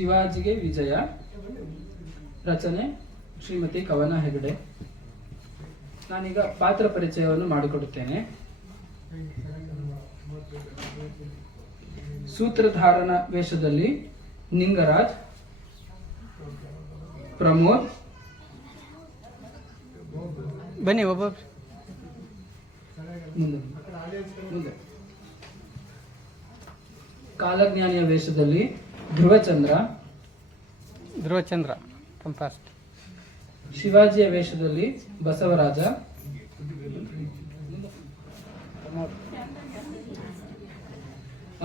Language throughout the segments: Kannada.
ಶಿವಾಜಿಗೆ ವಿಜಯ. ರಚನೆ ಶ್ರೀಮತಿ ಕವನ ಹೆಗಡೆ. ನಾನೀಗ ಪಾತ್ರ ಪರಿಚಯವನ್ನು ಮಾಡಿಕೊಡುತ್ತೇನೆ. ಸೂತ್ರಧಾರನ ವೇಷದಲ್ಲಿ ನಿಂಗರಾಜ್, ಪ್ರಮೋದ್. ಬನ್ನಿ ಒಬ್ಬ ಮುಂದೆ. ಕಾಲಜ್ಞಾನಿಯ ವೇಷದಲ್ಲಿ ಧ್ರುವಚಂದ್ರ. ಫಾಸ್ಟ್. ಶಿವಾಜಿಯ ವೇಷದಲ್ಲಿ ಬಸವರಾಜ.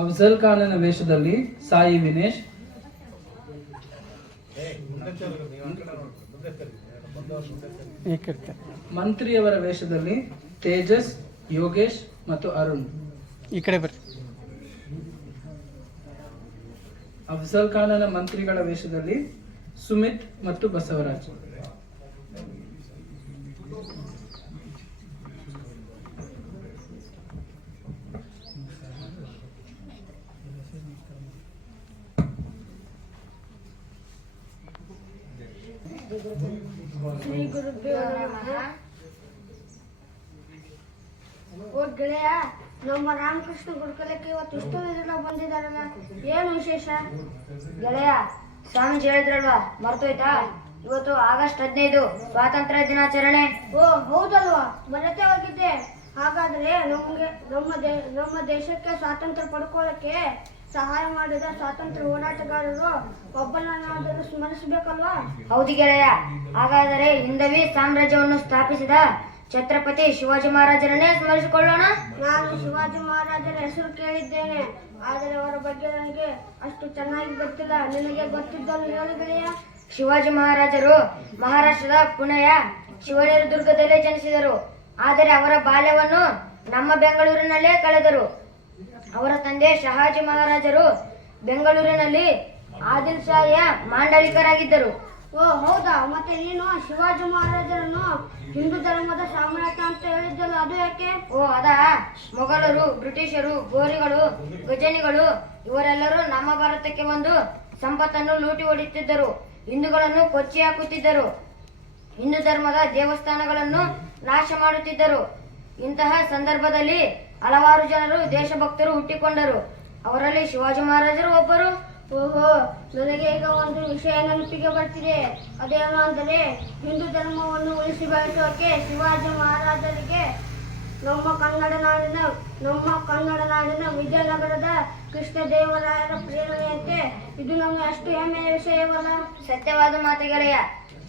ಅಫ್ಜಲ್ ಖಾನನ ವೇಷದಲ್ಲಿ ಸಾಯಿ ವಿನೇಶ್. ಮಂತ್ರಿಯವರ ವೇಷದಲ್ಲಿ ತೇಜಸ್, ಯೋಗೇಶ್ ಮತ್ತು ಅರುಣ್. ಈ ಕಡೆ ಬರ್ರಿ. ಅಫ್ಜಲ್ ಖಾನನ ಮಂತ್ರಿಗಳ ವೇಷದಲ್ಲಿ ಸುಮಿತ್ ಮತ್ತು ಬಸವರಾಜ್. ಶ್ರೀ ಗುರುಭ್ಯೋ ನಮಃ. ಓ ಗೆಳೆಯ, ನಮ್ಮ ರಾಮಕೃಷ್ಣ ಗುರುಕುಲಕ್ಕೆ ಇವತ್ತು ಇಷ್ಟೊಂದು ಜನ ಬಂದಿದ್ದಾರಲ್ಲ, ಏನು ವಿಶೇಷ? ಗೆಳೆಯ, ಸ್ವಾಮೀಜಿ ಹೇಳಿದ್ರಲ್ವಾ, ಮರ್ತೋಯ್ತಾ? ಇವತ್ತು ಆಗಸ್ಟ್ 15 ಸ್ವಾತಂತ್ರ್ಯ ದಿನಾಚರಣೆ. ಓ ಹೌದಲ್ವಾ, ಮರೆತೇ ಹೋಗಿದ್ದೆ. ಹಾಗಾದ್ರೆ ನಮ್ಮ ದೇಶಕ್ಕೆ ಸ್ವಾತಂತ್ರ್ಯ ಪಡ್ಕೊಳ್ಳಕ್ಕೆ ಸಹಾಯ ಮಾಡಿದ ಸ್ವಾತಂತ್ರ್ಯ ಹೋರಾಟಗಾರರು ಒಬ್ಬನನ್ನಾದರೂ ಸ್ಮರಿಸಬೇಕಲ್ವಾ? ಹೌದು ಗೆಳೆಯ. ಹಾಗಾದರೆ ಹಿಂದವಿ ಸಾಮ್ರಾಜ್ಯವನ್ನು ಸ್ಥಾಪಿಸಿದ ಛತ್ರಪತಿ ಶಿವಾಜಿ ಮಹಾರಾಜರನ್ನೇ ಸ್ಮರಿಸಿಕೊಳ್ಳೋಣ. ನಾನು ಶಿವಾಜಿ ಮಹಾರಾಜರ ಹೆಸರು ಕೇಳಿದ್ದೇನೆ, ಆದರೆ ಅವರ ಬಗ್ಗೆ ನನಗೆ ಅಷ್ಟು ಚೆನ್ನಾಗಿ ಗೊತ್ತಿಲ್ಲ. ನಿನಗೆ ಗೊತ್ತಿದ್ದನ್ನು ಹೇಳು ಗೆಳೆಯ. ಶಿವಾಜಿ ಮಹಾರಾಜರು ಮಹಾರಾಷ್ಟ್ರದ ಪುಣೆಯ ಶಿವನೇರಿ ದುರ್ಗದಲ್ಲೇ ಜನಿಸಿದರು. ಆದರೆ ಅವರ ಬಾಲ್ಯವನ್ನು ನಮ್ಮ ಬೆಂಗಳೂರಿನಲ್ಲೇ ಕಳೆದರು. ಅವರ ತಂದೆ ಶಹಾಜಿ ಮಹಾರಾಜರು ಬೆಂಗಳೂರಿನಲ್ಲಿ ಆದಿಲ್ ಶಾಹಿಯ ಮಾಂಡಲಿಕರಾಗಿದ್ದರು. ಓ ಹೌದಾ, ಮತ್ತೆ ನೀನು ಶಿವಾಜಿ ಮಹಾರಾಜರನ್ನು ಹಿಂದೂ ಧರ್ಮದ ಸಾಮ್ರಾಟ ಅಂತ ಹೇಳಿದ್ದಲ್ಲ, ಅದು ಯಾಕೆ? ಓ ಅದಾ, ಮೊಘಲರು, ಬ್ರಿಟಿಷರು, ಗೋರಿಗಳು, ಗಜನಿಗಳು ಇವರೆಲ್ಲರೂ ನಮ್ಮ ಭಾರತಕ್ಕೆ ಬಂದು ಸಂಪತ್ತನ್ನು ಲೂಟಿ ಹೊಡೆಯುತ್ತಿದ್ದರು. ಹಿಂದೂಗಳನ್ನು ಕೊಚ್ಚಿ ಹಾಕುತ್ತಿದ್ದರು. ಹಿಂದೂ ಧರ್ಮದ ದೇವಸ್ಥಾನಗಳನ್ನು ನಾಶ ಮಾಡುತ್ತಿದ್ದರು. ಇಂತಹ ಸಂದರ್ಭದಲ್ಲಿ ಹಲವಾರು ಜನರು ದೇಶಭಕ್ತರು ಹುಟ್ಟಿಕೊಂಡರು. ಅವರಲ್ಲಿ ಶಿವಾಜಿ ಮಹಾರಾಜರು ಒಬ್ಬರು. ಓಹೋ, ನನಗೆ ಈಗ ಒಂದು ವಿಷಯ ನೆನಪಿಗೆ ಬರ್ತಿದೆ. ಅದೇನು ಅಂದರೆ, ಹಿಂದೂ ಧರ್ಮವನ್ನು ಉಳಿಸಿ ಬೆಳೆಸೋಕೆ ಶಿವಾಜಿ ಮಹಾರಾಜರಿಗೆ ನಮ್ಮ ಕನ್ನಡ ನಾಡಿನ ವಿಜಯನಗರದ ಕೃಷ್ಣದೇವರಾಯರ ಪ್ರೇರಣೆಯಂತೆ ಇದು ನಮಗೆ ಅಷ್ಟು ಹೆಮ್ಮೆಯ ವಿಷಯವಲ್ಲ? ಸತ್ಯವಾದ ಮಾತು ಗೆಳೆಯ.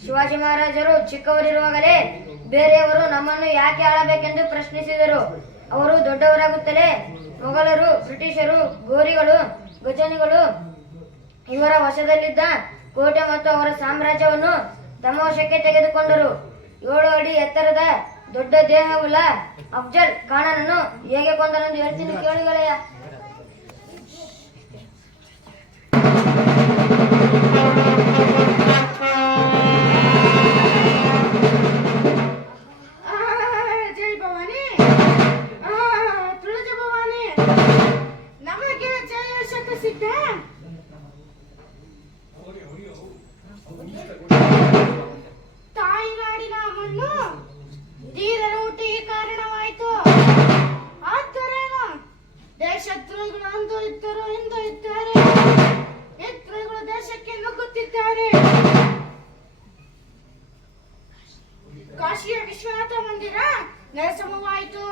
ಶಿವಾಜಿ ಮಹಾರಾಜರು ಚಿಕ್ಕವರಿರುವಾಗಲೇ ಬೇರೆಯವರು ನಮ್ಮನ್ನು ಯಾಕೆ ಆಳಬೇಕೆಂದು ಪ್ರಶ್ನಿಸಿದರು. ಅವರು ದೊಡ್ಡವರಾಗುತ್ತಲೇ ಮೊಘಲರು, ಬ್ರಿಟಿಷರು, ಗೋರಿಗಳು, ಗಜನಿಗಳು ಇವರ ವಶದಲ್ಲಿದ್ದ ಕೋಟೆ ಮತ್ತು ಅವರ ಸಾಮ್ರಾಜ್ಯವನ್ನು ತಮ್ಮ ವಶಕ್ಕೆ ತೆಗೆದುಕೊಂಡರು. 7 ಅಡಿ ಎತ್ತರದ ದೊಡ್ಡ ದೇಹವುಳ್ಳ ಅಫ್ಜಲ್ ಖಾನನನ್ನು ಹೇಗೆ ಕೊಂದನೆಂದು ಹೇಳ್ತೀನಿ ಕೇಳಿ ಗೆಳೆಯ. ಜೈ ಭವಾನಿ, ತುಳಜ ಭವಾನಿ, ನಮಗೆ ಜಯ ಶತ ಸಿದ್ಧ. ತಾಯಿನಾಡಿನ ಮಣ್ಣು ಧೀರರ ಹುಟ್ಟಿಗೆ ಕಾರಣವಾಯಿತು. ಆದ್ದರೇನು ದೇಶದ್ರೋಹಿಗಳು ಅಂದು ಇದ್ದರು, ಇಂದು ಇದ್ದಾರೆ. ದ್ರೋಹಿಗಳು ದೇಶಕ್ಕೆ ನುಗ್ಗುತ್ತಿದ್ದಾರೆ. ಕಾಶಿಯ ವಿಶ್ವನಾಥ ಮಂದಿರ ನೆಲಸಮವಾಯಿತು.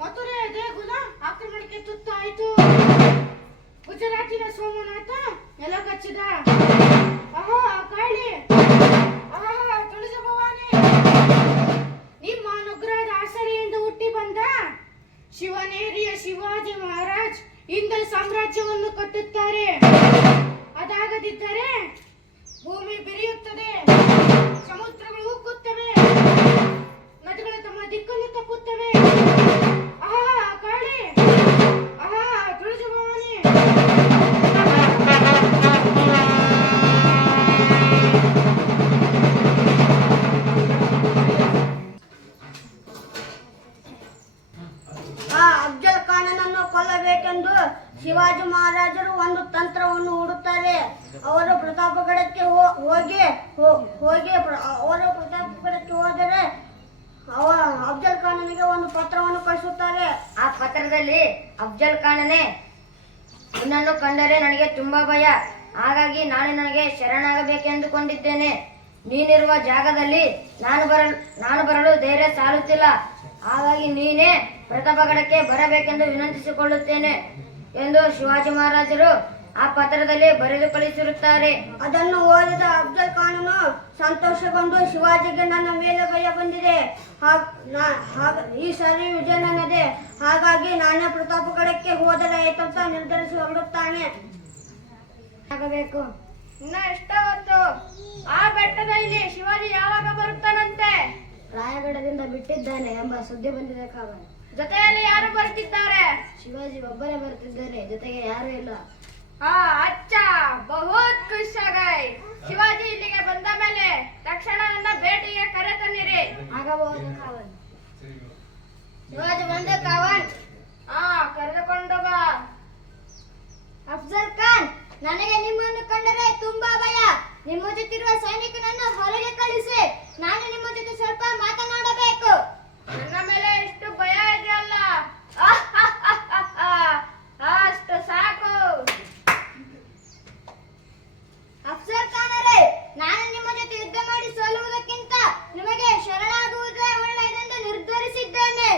ಮಥುರೆಯ ದೇಗುಲ ಆಕ್ರಮಣಕ್ಕೆ ತುತ್ತಾಯಿತು. ಗುಜರಾತಿನ ಸೋಮನಾಥ ನೆಲಗಚ್ಚಿದ. ಆಹಾ ಕಾಳಿ, ಆಹಾ ತುಳಜ ಭವಾನಿ, ನಿಮ್ಮ ಅನುಗ್ರಹದ ಆಸರೆಯಿಂದ ಹುಟ್ಟಿ ಬಂದ ಶಿವನೇರಿಯ ಶಿವಾಜಿ ಮಹಾರಾಜ್ ಇಂದು ಸಾಮ್ರಾಜ್ಯವನ್ನು ಕಟ್ಟುತ್ತಾರೆ. ಅದಾಗದಿದ್ದರೆ ಭೂಮಿ ಬೆರೆಯುತ್ತದೆ, ಸಮುದ್ರಗಳು ಉಕ್ಕುತ್ತವೆ, ನದಿಗಳು ತಮ್ಮ ದಿಕ್ಕನ್ನು ತಪ್ಪುತ್ತವೆ. ಆಹಾ ಕಾಳಿ, ಆಹಾ ತುಳಜ ಭವಾನಿ. ಅಫ್ಜಲ್ ಖಾನನನ್ನು ಕೊಲ್ಲಬೇಕೆಂದು ಶಿವಾಜಿ ಮಹಾರಾಜರು ಒಂದು ತಂತ್ರವನ್ನು ಅವರು ಪ್ರತಾಪಗಡಕ್ಕೆ ಅವರು ಪ್ರತಾಪಗಡಕ್ಕೆ ಹೋದರೆ ಅಫ್ಜಲ್ ಖಾನನಿಗೆ ಒಂದು ಪತ್ರವನ್ನು ಕಳಿಸುತ್ತಾರೆ. ಆ ಪತ್ರದಲ್ಲಿ ಅಫ್ಜಲ್ ಖಾನನೇ, ನಿನ್ನನ್ನು ಕಂಡರೆ ನನಗೆ ತುಂಬಾ ಭಯ, ಹಾಗಾಗಿ ನಾನು ನನಗೆ ಶರಣಾಗಬೇಕೆಂದುಕೊಂಡಿದ್ದೇನೆ. ನೀನಿರುವ ಜಾಗದಲ್ಲಿ ನಾನು ಬರಲು ಧೈರ್ಯ ಸಾಲುತ್ತಿಲ್ಲ, ಹಾಗಾಗಿ ನೀನೇ ಪ್ರತಾಪಗಡಕ್ಕೆ ಬರಬೇಕೆಂದು ವಿನಂತಿಸಿಕೊಳ್ಳುತ್ತೇನೆ ಎಂದು ಶಿವಾಜಿ ಮಹಾರಾಜರು ಆ ಪತ್ರದಲ್ಲಿ ಬರೆದು ಕಳಿಸಿರುತ್ತಾರೆ. ಅದನ್ನು ಓದಿದ ಅಫ್ಜಲ್ ಖಾನನು ಸಂತೋಷಗೊಂಡು, ಶಿವಾಜಿಗೆ ನನ್ನ ಮೇಲೆ ಭಯ ಬಂದಿದೆ, ಈ ಸಾರಿ ವಿಜಯ ನನ್ನದೇ, ಹಾಗಾಗಿ ನಾನೇ ಪ್ರತಾಪಗಡಕ್ಕೆ ಹೋದರೆ ಆಯ್ತಂತ ನಿರ್ಧರಿಸಿ ಹೊರಡುತ್ತಾನೆ. ಆಗಬೇಕು. ಇನ್ನ ಎಷ್ಟ ಹೊತ್ತು? ಆ ಬೆಟ್ಟದಲ್ಲಿ ಶಿವಾಜಿ ಯಾವಾಗ ಬರುತ್ತಾನಂತೆ? ರಾಯಗಢದಿಂದ ಬಿಟ್ಟಿದ್ದಾನೆ ಎಂಬ ಸುದ್ದಿ ಬಂದಿದೆ ಕಾವ. ಜೊತೆಯಲ್ಲಿ ಯಾರು ಬರ್ತಿದ್ದಾರೆ? ಶಿವಾಜಿ ಒಬ್ಬರೇ ಬರುತ್ತಿದ್ದಾರೆ, ಜೊತೆಗೆ ಯಾರು ಇಲ್ಲ. ಅಚ್ಚಾ, ಬಹುತ್ ಖುಷ್ ಆಗೈ. ಶಿವಾಜಿ ಇಲ್ಲಿಗೆ ಬಂದ ಮೇಲೆ ತಕ್ಷಣ ನನ್ನ ಭೇಟಿಗೆ ಕರೆ ತನ್ನಿರಿ. ಆಗಬಹುದು ಕಾವನ್. ಶಿವಾಜಿ ಬಂದ ಕಾವನ್. ಕರೆದುಕೊಂಡು ಬಾ. ಅಫ್ಜಲ್ ಖಾನ್, ನನಗೆ ನಿಮ್ಮನ್ನು ಕಂಡರೆ ತುಂಬಾ ಭಯ. ನಿಮ್ಮ ಜೊತೆರುವ ಸೈನಿಕನನ್ನು ಹೊರಗೆ ಕಳಿಸಿ, ನಾನು ನಿಮ್ಮ ಜೊತೆ ಸ್ವಲ್ಪ ಮಾತನಾಡಬೇಕು. ನನ್ನ ಮೇಲೆ ಇಷ್ಟು ಭಯ ಇದೆಯಲ್ಲ, ಅಷ್ಟು ಸಾಕು. ಅಫ್ಜಲ್ ಖಾನರೇ, ನಾನು ನಿಮ್ಮ ಜೊತೆ ಯುದ್ಧ ಮಾಡಿ ಸೋಲುವುದಕ್ಕಿಂತ ನಿಮಗೆ ಶರಣಾಗುವುದೇ ಒಳ್ಳೆಯದೆಂದು ನಿರ್ಧರಿಸಿದ್ದೇನೆ.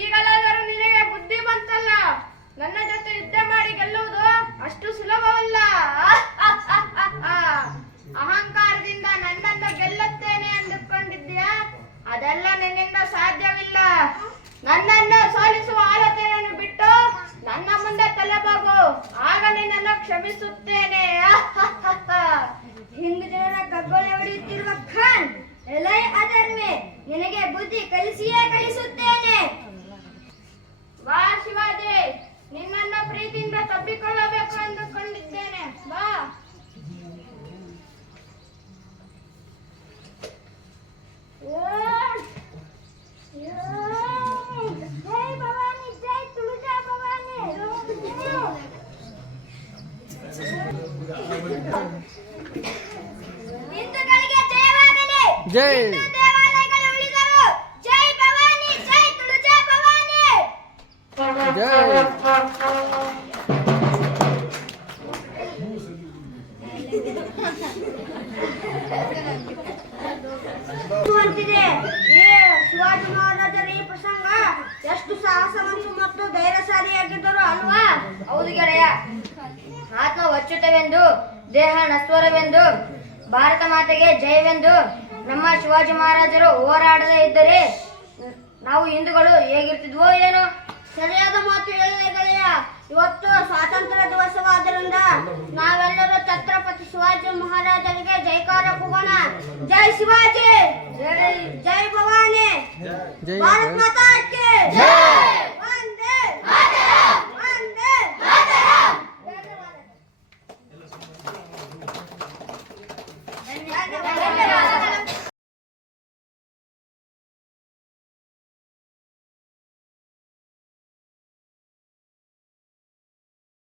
ಈಗಲಾದರೂ ನಿನಗೆ ಬುದ್ಧಿ ಬಂತಲ್ಲ, ನನ್ನ ಜೊತೆ ಯುದ್ಧ ಮಾಡಿ ಗೆಲ್ಲುವುದು ಅಷ್ಟು ಸುಲಭವಲ್ಲ. ಅಹಂಕಾರದಿಂದ ನನ್ನನ್ನು ಗೆಲ್ಲುತ್ತೇನೆ ಅಂದುಕೊಂಡಿದ್ದೀಯಾ? ಅದೆಲ್ಲ ನಿನ್ನಿಂದ ಸಾಧ್ಯವಿಲ್ಲ. ನನ್ನನ್ನು ಸೋಲಿಸುವ ಆಲೋಚನೆಯನ್ನು ಬಿಟ್ಟು ನನ್ನ ಮುಂದೆ ತಲೆಬಾಗು, ಆಗ ನಿನ್ನನ್ನು ಕ್ಷಮಿಸುತ್ತೇನೆ. ಹಿಂದೂ ಜನರ ಕಗ್ಗೊಲೆ ಹೊಡೆಯುತ್ತಿರುವ ಖಾನ್, ಎಲೈ ಅಧರ್ಮೆ, ನಿನಗೆ ಬುದ್ಧಿ ಕಲಿಸಿಯೇ ಕಲಿಸುತ್ತೇನೆ. ಬಾ ಶಿವಾಜಿ, ನಿನ್ನನ್ನು ಪ್ರೀತಿಯಿಂದ ತಪ್ಪಿಕೊಳ್ಳಬೇಕು ಅಂದುಕೊಂಡಿದ್ದೇನೆ. ಬಾ. ಜೈ ಭವಾನಿ, ಜೈ ತುಳಜಾ ಭವಾನಿ. ಹಿಂದೂಗಳಿಗೆ ಜಯವಾಗಲಿ. ಜೈ. ಹಿಂದೂ ದೇವಾಲಯಗಳು ಉಳಿದವು. ಜೈ ಭವಾನಿ, ಜೈ ತುಳಜಾ ಭವಾನಿ. ಜೈ. ಅಂತಿದೆ. ಶಿವಾಜಿ ಮಹಾರಾಜರ ಈ ಪ್ರಸಂಗ ಎಷ್ಟು ಸಾಹಸವಂತ ಮತ್ತು ಧೈರ್ಯಶಾಲಿಯಾಗಿದ್ದರು ಅಲ್ವಾ? ಹೌದು ಗೆಳೆಯ. ಆತ್ಮ ಅಚ್ಯುತವೆಂದು, ದೇಹ ನಶ್ವರವೆಂದು, ಭಾರತ ಮಾತೆಗೆ ಜಯವೆಂದು ನಮ್ಮ ಶಿವಾಜಿ ಮಹಾರಾಜರು ಹೋರಾಡದೇ ಇದ್ದರೆ ನಾವು ಹಿಂದೂಗಳು ಹೇಗಿರ್ತಿದ್ವೋ ಏನೋ. ಸರಿಯಾದ ಮಾತು ಹೇಳಿದೆ ಗೆಳೆಯ. ಇವತ್ತು ಸ್ವಾತಂತ್ರ್ಯ ದಿವಸವಾದ್ದರಿಂದ ನಾವೆಲ್ಲರೂ ಛತ್ರಪತಿ ಶಿವಾಜಿ ಮಹಾರಾಜರಿಗೆ ಜೈಕಾರ ಕೂಗೋಣ. ಜೈ ಶಿವಾಜಿ, ಜೈ ಭವಾನಿ, ಜೈ ಭಾರತ್ ಮಾತಾ